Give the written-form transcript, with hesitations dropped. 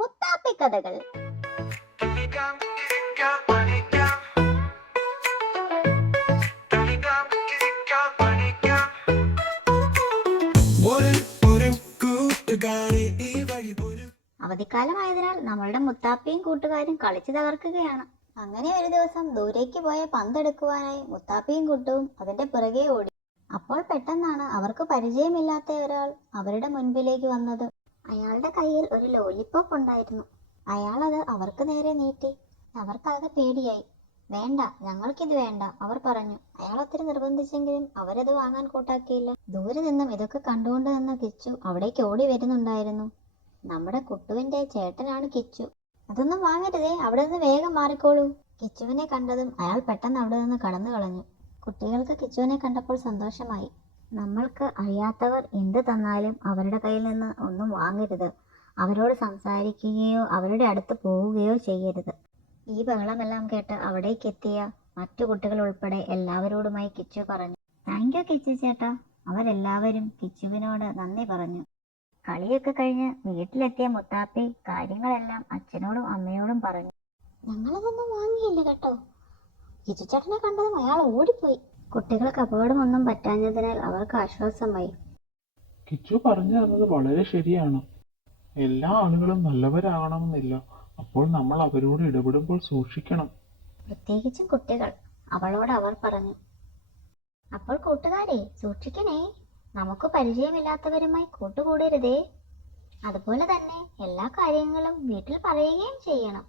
മുത്താപ്പി കഥകൾ. അവധിക്കാലമായതിനാൽ നമ്മളുടെ മുത്താപ്പിയും കൂട്ടുകാരും കളിച്ചു തകർക്കുകയാണ്. അങ്ങനെ ഒരു ദിവസം ദൂരേക്ക് പോയ പന്തെടുക്കുവാനായി മുത്താപ്പിയും കൂട്ടവും അതിന്റെ പിറകെ ഓടി. അപ്പോൾ പെട്ടെന്നാണ് അവർക്ക് പരിചയമില്ലാത്ത ഒരാൾ അവരുടെ മുൻപിലേക്ക് വന്നത്. അയാളുടെ കയ്യിൽ ഒരു ലോലിപോപ്പ് ഉണ്ടായിരുന്നു. അയാൾ അത് അവർക്ക് നേരെ നീട്ടി. അവർക്കാകെ പേടിയായി. വേണ്ട, ഞങ്ങൾക്കിത് വേണ്ട, അവർ പറഞ്ഞു. അയാൾ ഒത്തിരി നിർബന്ധിച്ചെങ്കിലും അവരത് വാങ്ങാൻ കൂട്ടാക്കിയില്ല. ദൂരെ നിന്നും ഇതൊക്കെ കണ്ടുകൊണ്ട് നിന്ന കിച്ചു അവിടേക്ക് ഓടി വരുന്നുണ്ടായിരുന്നു. നമ്മുടെ കുട്ടുവിന്റെ ചേട്ടനാണ് കിച്ചു. അതൊന്നും വാങ്ങരുതേ, അവിടെ നിന്ന് വേഗം മാറിക്കോളൂ. കിച്ചുവിനെ കണ്ടതും അയാൾ പെട്ടെന്ന് അവിടെ നിന്ന് കടന്നു കളഞ്ഞു. കുട്ടികൾക്ക് കിച്ചുവിനെ കണ്ടപ്പോൾ സന്തോഷമായി. നമ്മൾക്ക് അറിയാത്തവർ എന്ത് തന്നാലും അവരുടെ കയ്യിൽ നിന്ന് ഒന്നും വാങ്ങരുത്. അവരോട് സംസാരിക്കുകയോ അവരുടെ അടുത്ത് പോവുകയോ ചെയ്യരുത്. ഈ ബഹളമെല്ലാം കേട്ട് അവിടേക്ക് എത്തിയ മറ്റു കുട്ടികൾ ഉൾപ്പെടെ എല്ലാവരോടുമായി കിച്ചു പറഞ്ഞു. താങ്ക് യു കിച്ചു ചേട്ടാ. അവരെല്ലാവരും കിച്ചുവിനോട് നന്ദി പറഞ്ഞു. കളിയൊക്കെ കഴിഞ്ഞ് വീട്ടിലെത്തിയ മുത്താപ്പി കാര്യങ്ങളെല്ലാം അച്ഛനോടും അമ്മയോടും പറഞ്ഞു. ഞങ്ങളതൊന്നും വാങ്ങിയില്ല കേട്ടോ. കിച്ചു ചേട്ടനെ കണ്ടതും അയാൾ ഓടിപ്പോയി. കുട്ടികൾക്ക് അപകടമൊന്നും പറ്റാഞ്ഞതിനാൽ അവർക്ക് ആശ്വാസമായി. കിച്ചു പറഞ്ഞു തന്നത് വളരെ ശരിയാണ്. എല്ലാ ആളുകളും നല്ലവരാകണമെന്നില്ല. അപ്പോൾ നമ്മൾ അവരോട് ഇടപെടുമ്പോൾ സൂക്ഷിക്കണം. പ്രത്യേകിച്ചും കുട്ടികൾ, അവളോട് അവർ പറഞ്ഞു. അപ്പോൾ കൂട്ടുകാരെ സൂക്ഷിക്കണേ. നമുക്ക് പരിചയമില്ലാത്തവരുമായി കൂട്ടുകൂടരുതേ. അതുപോലെ തന്നെ എല്ലാ കാര്യങ്ങളും വീട്ടിൽ പറയുകയും ചെയ്യണം.